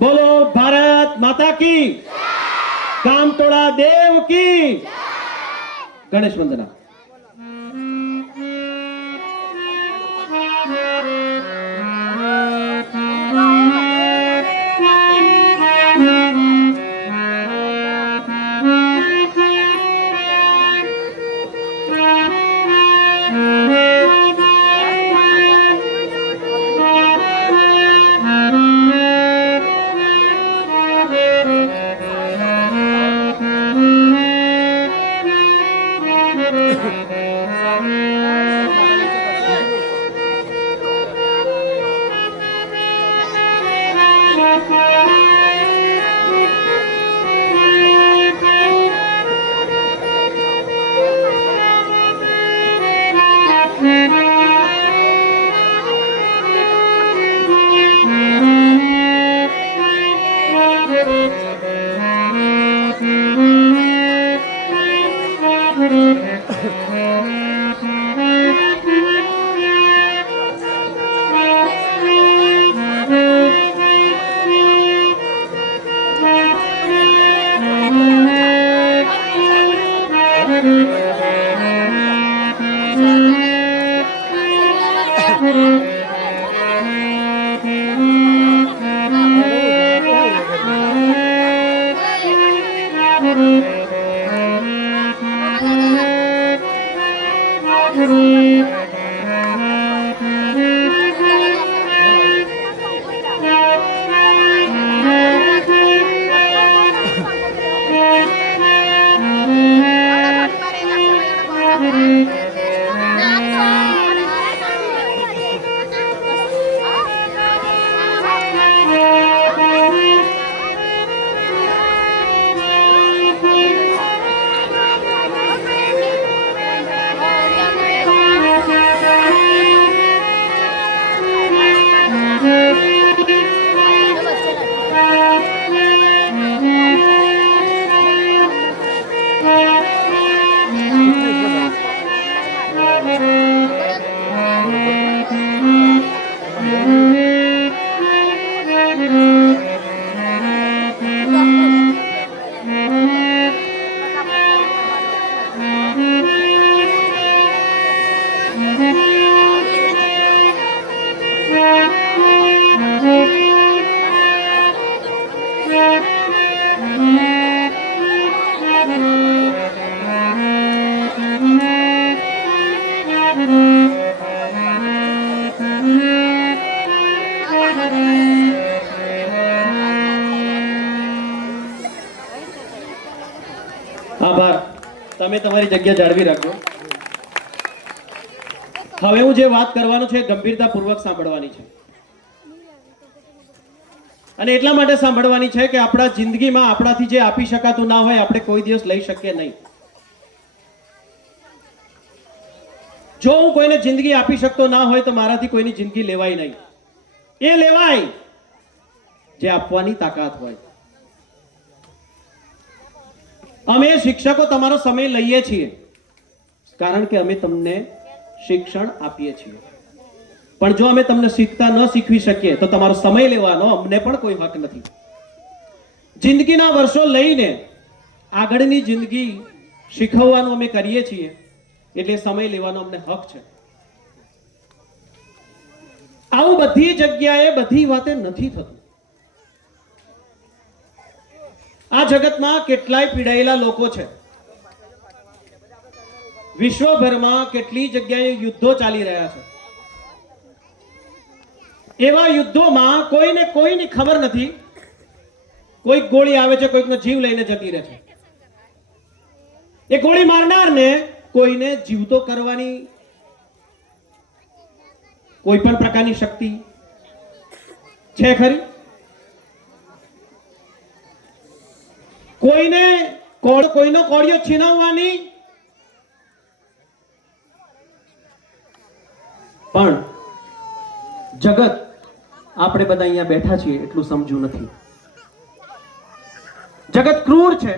બોલો ભારત માતા કી કામટોળા દેવ કી ગણેશ વંદના Mm-hmm. આભાર તમે તમારી જગ્યા જાળવી રાખજો. હવે હું જે વાત કરવાનો છે ગંભીરતા પૂર્વક સાંભળવાની છે. અને એટલા માટે સાંભળવાની છે કે આપણા જિંદગીમાં આપણાથી જે આપી શકાતું ના હોય, આપણે કોઈ દિવસ લઈ શકીએ નહીં. જો હું કોઈને જિંદગી આપી શકતો ના હોય, તો મારાથી કોઈની જિંદગી લેવાય નહીં. એ લેવાય. જે આપવાની તાકાત હોય. અમે શિક્ષકો તમારો સમય લઈએ છીએ. કારણ કે અમે તમને શિક્ષણ આપીએ છીએ. પણ જો અમે તમને શીખતા ન શીખવી શકીએ, તો તમારો સમય લેવાનો અમને પણ કોઈ હક નથી. જિંદગીના વર્ષો લઈને આગળની જિંદગી શીખવવાનું અમે કરીએ છીએ, એટલે સમય લેવાનો અમને હક છે. આવું બધી જગ્યાએ બધી વાતે નથી થતું. આ જગતમાં કેટલાય પીડાયેલા લોકો છે. વિશ્વભરમાં કેટલી જગ્યાએ યુદ્ધો ચાલી રહ્યા છે. એવા યુદ્ધોમાં કોઈને કોઈની ખબર નથી. કોઈક ગોળી આવે છે, કોઈકનો જીવ લઈને જતી રહે છે. એ ગોળી મારનારને કોઈને જીવતો કરવાની કોઈ પણ પ્રકારની શક્તિ છે ખરી? કોઈને કોઈનો કોડિયો છીનવવાની? પણ જગત આપણે બધા અહીંયા બેઠા છીએ એટલું સમજ્યું નથી. જગત ક્રૂર છે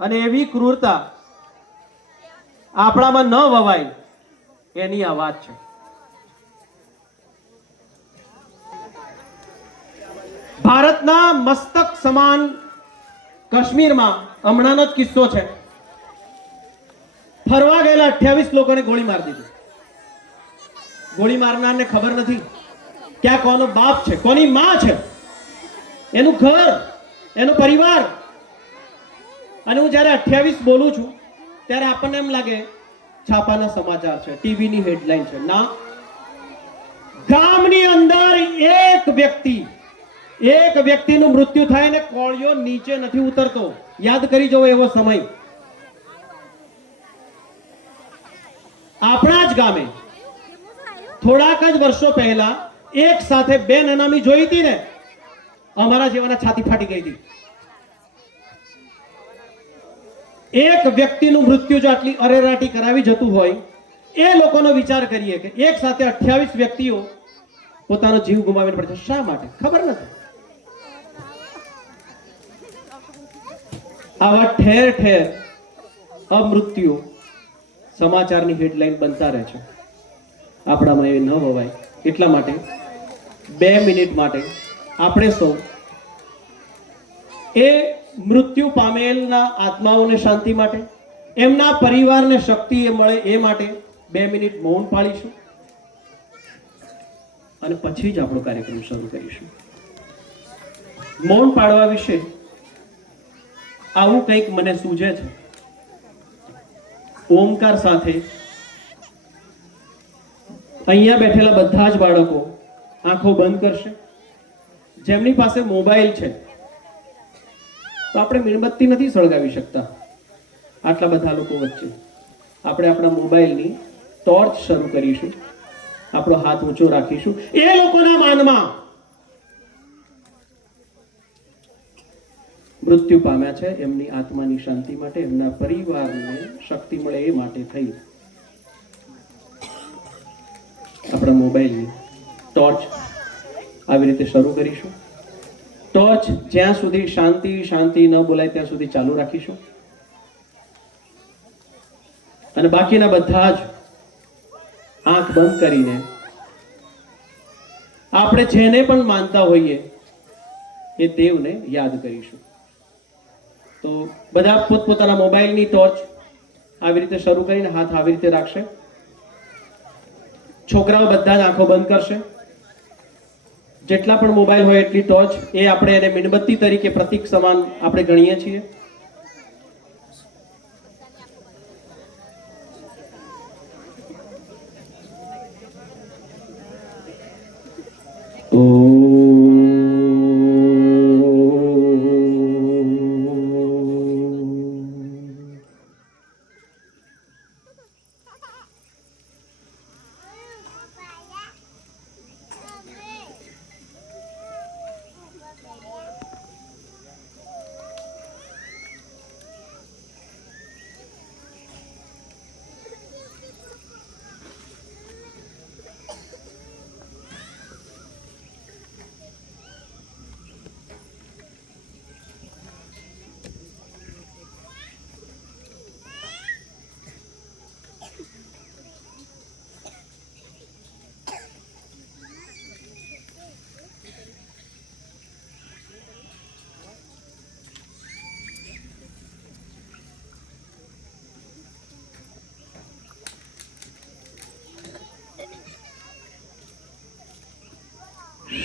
અને એવી ક્રૂરતા આપણામાં ન વવાય એની આ વાત છે. ભારતના મસ્તક સમાન કાશ્મીરમાં હમણાંનો જ કિસ્સો છે. ફરવા ગયેલા અઠ્યાવીસ લોકોને ગોળી મારી દીધી. ગોળી મારનારને ખબર નથી ક્યાં કોનો બાપ છે, કોની માં છે. એનું ઘર, એનો પરિવાર. અને હું જ્યારે અઠ્યાવીસ બોલું છું, ત્યારે આપણને એમ લાગે છાપાના સમાચાર છે, ટીવીની હેડલાઇન છે. ના, ગામની અંદર એક વ્યક્તિ એક વ્યક્તિનું મૃત્યુ થાય ને કોળિયો નીચે નથી ઉતરતો. યાદ કરી જવો એવો સમય. આપણા જ ગામે થોડાક જ વર્ષો પહેલા એક સાથે બે નનામી જોઈ હતી ને, અમારા જેવાના છાતી ફાટી ગઈ હતી. એક વ્યક્તિનું મૃત્યુ જો આટલી અરેરાટી કરાવી જતું હોય, એ લોકોનો વિચાર કરીએ કે એક સાથે અઠ્યાવીસ વ્યક્તિઓ પોતાનો જીવ ગુમાવીને પડે છે. શા માટે? ખબર નથી. આવા ઠેર ઠેર અમૃત્યુ સમાચારની હેડલાઇન બનતા રહે છે. આપણામાં એ ન હોવાય. એટલા માટે બે મિનિટ માટે આપણે સૌ એ મૃત્યુ પામેલના આત્માઓને શાંતિ માટે, એમના પરિવારને શક્તિ એ મળે એ માટે બે મિનિટ મૌન પાળીશું. અને પછી જ આપણો કાર્યક્રમ શરૂ કરીશું. મૌન પાળવા વિશે આવું કંઈક મને સૂજે છે. ઓમકાર સાથે અહીંયા બેઠેલા બધા જ બાળકો આંખો બંધ કરશે. જેમની પાસે મોબાઈલ છે, તો આપણે મીણબત્તી નથી સળગાવી શકતા. આટલા બધા લોકો વચ્ચે આપણે આપણા મોબાઈલની ટોર્ચ શરૂ કરીશું. આપણો હાથ ઊંચો રાખીશું. એ લોકોના માનમાં મૃત્યુ પામ્યા છે, એમની આત્માની શાંતિ માટે, એમના પરિવારને શક્તિ મળે એ માટે થઈ. આપણા મોબાઈલની ટોર્ચ આવી રીતે શરૂ કરીશું. ટોર્ચ જ્યાં સુધી શાંતિ શાંતિ ન બોલાય, ત્યાં સુધી ચાલુ રાખીશું. અને બાકીના બધા જ આંખ બંધ કરીને આપણે જેને પણ માનતા હોઈએ એ દેવને યાદ કરીશું. તો બધા પોતપોતાના મોબાઈલની ટોર્ચ આવી રીતે શરૂ કરીને હાથ આવી રીતે રાખશે. છોકરાઓ બધા જ આંખો બંધ કરશે. જેટલા પણ મોબાઈલ હોય એટલી ટોર્ચ એ આપણે એને મીણબત્તી તરીકે પ્રતિક સમાન આપણે ગણીએ છીએ.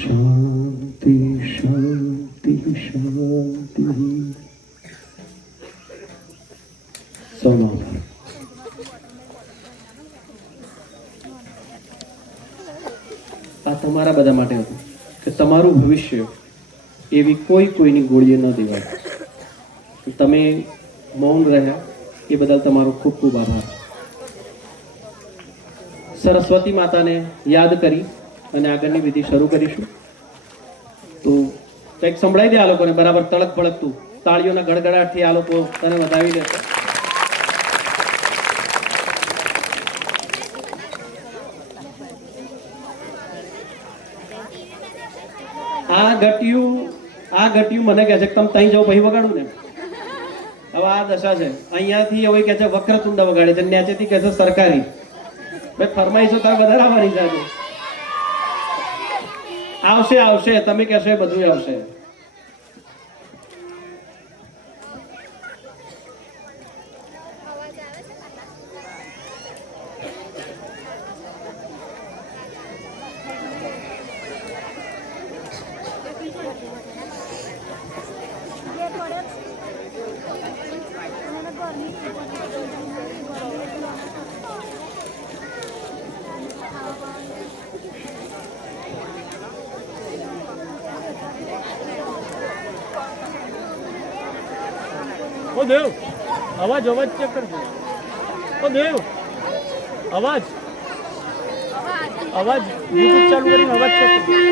શાંતિ શાંતિ શાંતિ. સમાધાન. આ તમારા બધા માટે હતું કે તમારું ભવિષ્ય એવી કોઈ કોઈની ગોળીએ ન દેવાય. તમે મૌન રહ્યા, એ બદલ તમારો ખૂબ ખૂબ આભાર. સરસ્વતી માતાને યાદ કરી અને આગળની વિધિ શરૂ કરીશું. તો કંઈક સંભળાઈ દે આ લોકોને, બરાબર તળક ભળકતું તાળીઓના ગડગડાટથી આ લોકો તને વધાવી દેશે આ ગટિયું આ ગટિયું મને કહે છે તમે ત્યાં જાઓ, પછી વગાડું ને હવે આ દશા છે. અહીંયાથી હવે કહે છે વક્રતુંડ વગાડે છે. ન્યાચેથી કહે છે સરકારી. ભાઈ ફરમાઈશો તાર વધારાવાની છે આવશે આવશે. તમે કહેશો એ બધું આવશે. ઓ દેવ અવાજ અવાજ ચેક કરજો. ઓ દેવ અવાજ. અવાજ. યુટ્યુબ ચાલુ કરીને અવાજ ચેક કરજો.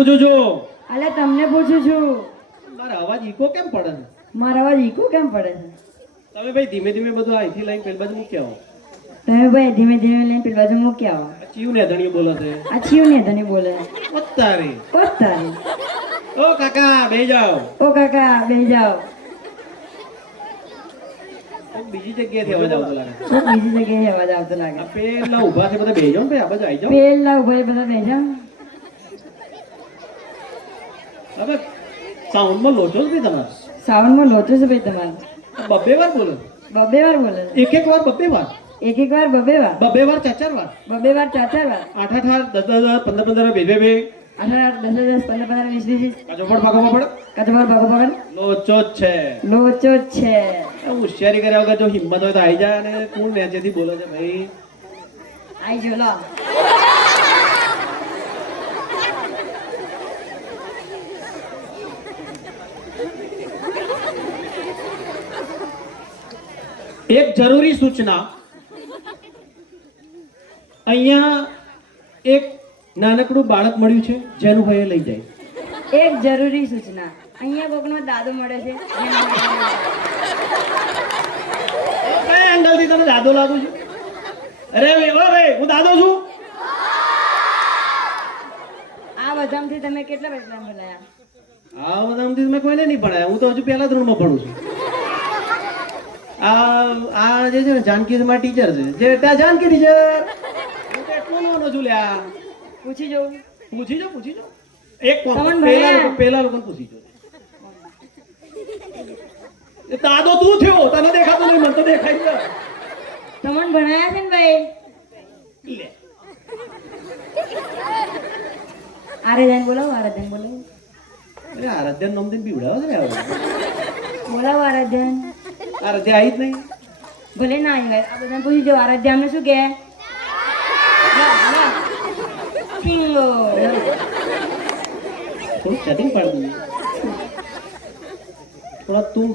પૂછું છું? અલે તમને પૂછું છું. મારો અવાજ ઈકો કેમ પડે છે? મારો અવાજ ઈકો કેમ પડે છે? તમે ભાઈ ધીમે ધીમે બધું અહીંથી લઈને પેલ બાજુ મૂકી આવો તમે ભાઈ ધીમે ધીમે લઈને પેલ બાજુ મૂકી આવો આ ને ધણી બોલે છે. આ છીયું ને ધણી બોલે ઓત્તારી ઓત્તારી ઓ કાકા બે જાઓ. ઓ કાકા બે જાઓ. બીજી જગ્યાએથી અવાજ આવતો લાગે. બીજી જગ્યાએ અવાજ આવતો લાગે. પેલા ઊભા છે બધા બે જાઓ ને ભાઈ આ બાજુ આવી જાઓ. પેલા ઊભા બધા બેહી હવે સાઉન્ડમાં લોચો જ ભાઈ તમારે? સાવનમાં લોચો છે ભાઈ તમારે. બબ્બે વાર બોલો. બબ્બે વાર બોલે. એક એક વાર બબ્બે વાર? એક એક વાર બબ્બે વાર. બબ્બે વાર ચાર ચાર વાર? બબ્બે વાર ચાર ચાર વાર. આઠ આઠ આઠ દસ દસ પંદર પંદર બે બે બે. આઠ આઠ દસ દસ પંદર પંદર વીસ વીસ વીસ. કાચો પડ ભાગો પડ કચબર ભગો ભગન લોચો જ છે. લોચો જ છે. હોશિયારી કર્યા વગર જો હિંમત હોય તો આવી જાય અને કોણ નેચેથી બોલો છે ભાઈ? આઈ જો લો. એક જરૂરી સૂચના. અહીંયા એક નાનકડું બાળક મળ્યું છે જેનું ભાઈ લઈ જાય. એક જરૂરી સૂચના. અહીંયા કોકનો દાદો મળે છે કયા એંગલથી તને દાદો લાગુ છું? અરે ભાઈ, ઓ ભાઈ હું દાદો છું? આ બધામાંથી તમે કેટલા પૈસા ભણાયા? આ બધામાંથી તમે કોઈને નહીં ભણાયા. હું તો હજુ પહેલા ધોરણમાં ભણું છું. આ આ જે છે ને જાનકીમાં ટીચર છે. જે ત્યાં જાનકી ટીચર હું તો એટલો નાનો છું લ્યા. પૂછી જો પૂછી જો પૂછી જો. એક પેલા? લોકો પેલા લોકોને પૂછી જો. દાદો તું થયો. તને દેખાતો નહીં મને તો દેખાય છે તમને ભણાયા છે ને ભાઈ? લે. આરાધન બોલાવો આરાધન બોલાવો. અરે આરાધ્યાન નામ દઈને બીવડાવો છે બોલાવો આરાધ્યાન. આરાધ્યા આવી જ નહીં. ભલે ના આવી ગઈ આ બધાને પૂછી જો આરાધ્યા અમને શું કહે. સિંગો થોડું સેટિંગ પાડી દીધું થોડા તું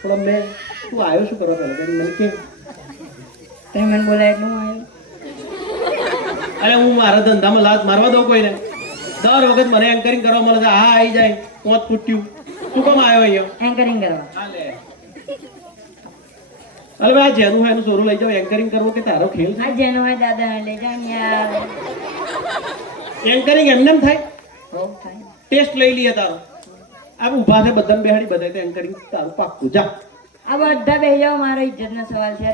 થોડા મેં તું આવ્યો શું કરવા પહેલા? મને કે તમે મને બોલાય એટલું હું આવ્યો અરે હું મારા ધંધામાં લાત મારવા દઉં કોઈને. દર વખત મને એન્કરિંગ કરવા મળે છે. હા આવી જાય. પોત ફૂટ્યું તું કેમ આવ્યો અહીંયા? એન્કરિંગ કરવા. હા લે. અરે આ જેનું હોય એનું સોરું લઈ જાઓ એન્કરિંગ કરવો કે તારો ખેલ? છે આ જેનું હોય દાદા લઈ ને યાર. એન્કરિંગ એમને એમ થાય? ટેસ્ટ લઈ લઈએ તારો. આ ઊભા છે બધા બેહાડી બધા એન્કરિંગ તારું પાક્કું. જા. આ બધા બે જાઓ મારો ઇજ્જતનો સવાલ છે.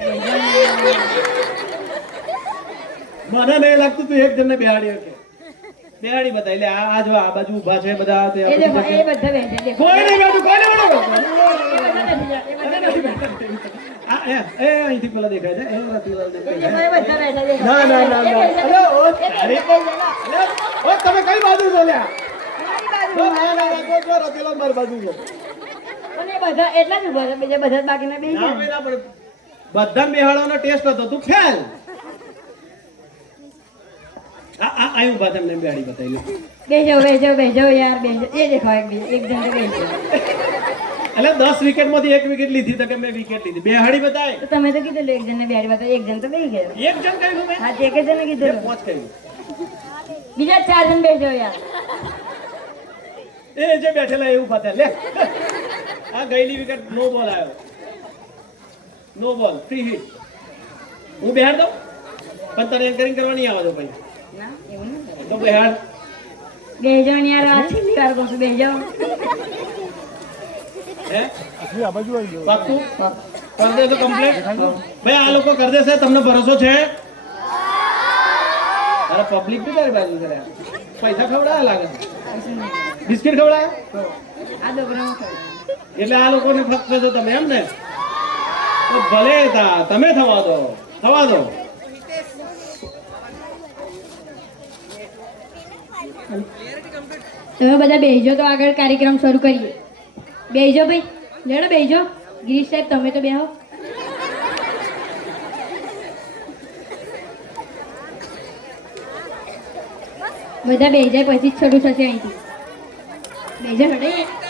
મને નહીં લાગતું તું એક જણને બેહાડી શકે. બેહાડી બધા. એટલે આ આ જો આ બાજુ ઊભા છે બધા તે એ બધા બેહી જાય કોઈ નહીં બેઠું કોઈ નહીં બેઠું. અહીંથી પેલા દેખાય છે. રતિલાલ. ના ના ના ના. તમે કઈ બાજુ છો રતિલાલ મારી બાજુ. બધા એટલા જ છે. બીજા બધા બાકીના. ભાઈ, બધા બેહાડવાનો ટેસ્ટ હતો. તું ફેલ. આ આ અહીં ઊભા તમને બેહાડી બતાવી બેજો બેજો બેજો યાર બેજો. એ દેખો એક બી- એક જણ જાઓ. એટલે દસ વિકેટમાંથી એક વિકેટ લીધી તો કે મેં વિકેટ લીધી. બેહાડી બતાય. તો તમે તો કીધું એક જણને બેહાડી બતાય એક જણ તો બે ગયો. એક જણ કહ્યું મેં? હા એક જ કીધું બે પાંચ કહ્યું બીજા ચાર જણ બેસી જાઓ યાર. એ જે બેઠેલા એવું ફતે લે. આ ગયેલી વિકેટ નો બોલ આવ્યો. નો બોલ ફ્રી હિટ હું બેહાડ દઉં? પણ તને એન્કરિંગ કરવા નહીં આવે તો ભાઈ. ના એવું નહીં. તો બેહાડ. બેસી જાઓ યાર આ છેલ્લી વાર કહું છું? બેસી જાઓ. હે? આ બાજુ આવી ગયો પાક્કું ભાઈ, આ લોકો કરી દેશે તમને ભરોસો છે? અરે પબ્લિક બી તારી બાજુ કરે પૈસા ખવડાયા લાગે. બિસ્કિટ ખવડાયા. એટલે આ લોકોને ફક્ત છો તમે એમ ને ભલે તા, તમે થવા દો થવા દો. તમે બધા બેસજો તો આગળ કાર્યક્રમ શરૂ કરીએ. બેસજો ભાઈ. લેડો બેજો ગિરીશ સાહેબ, તમે તો બેહો. બધા બે જાય, પછી જ શરૂ થશે અહીંથી. બેસજો હટે.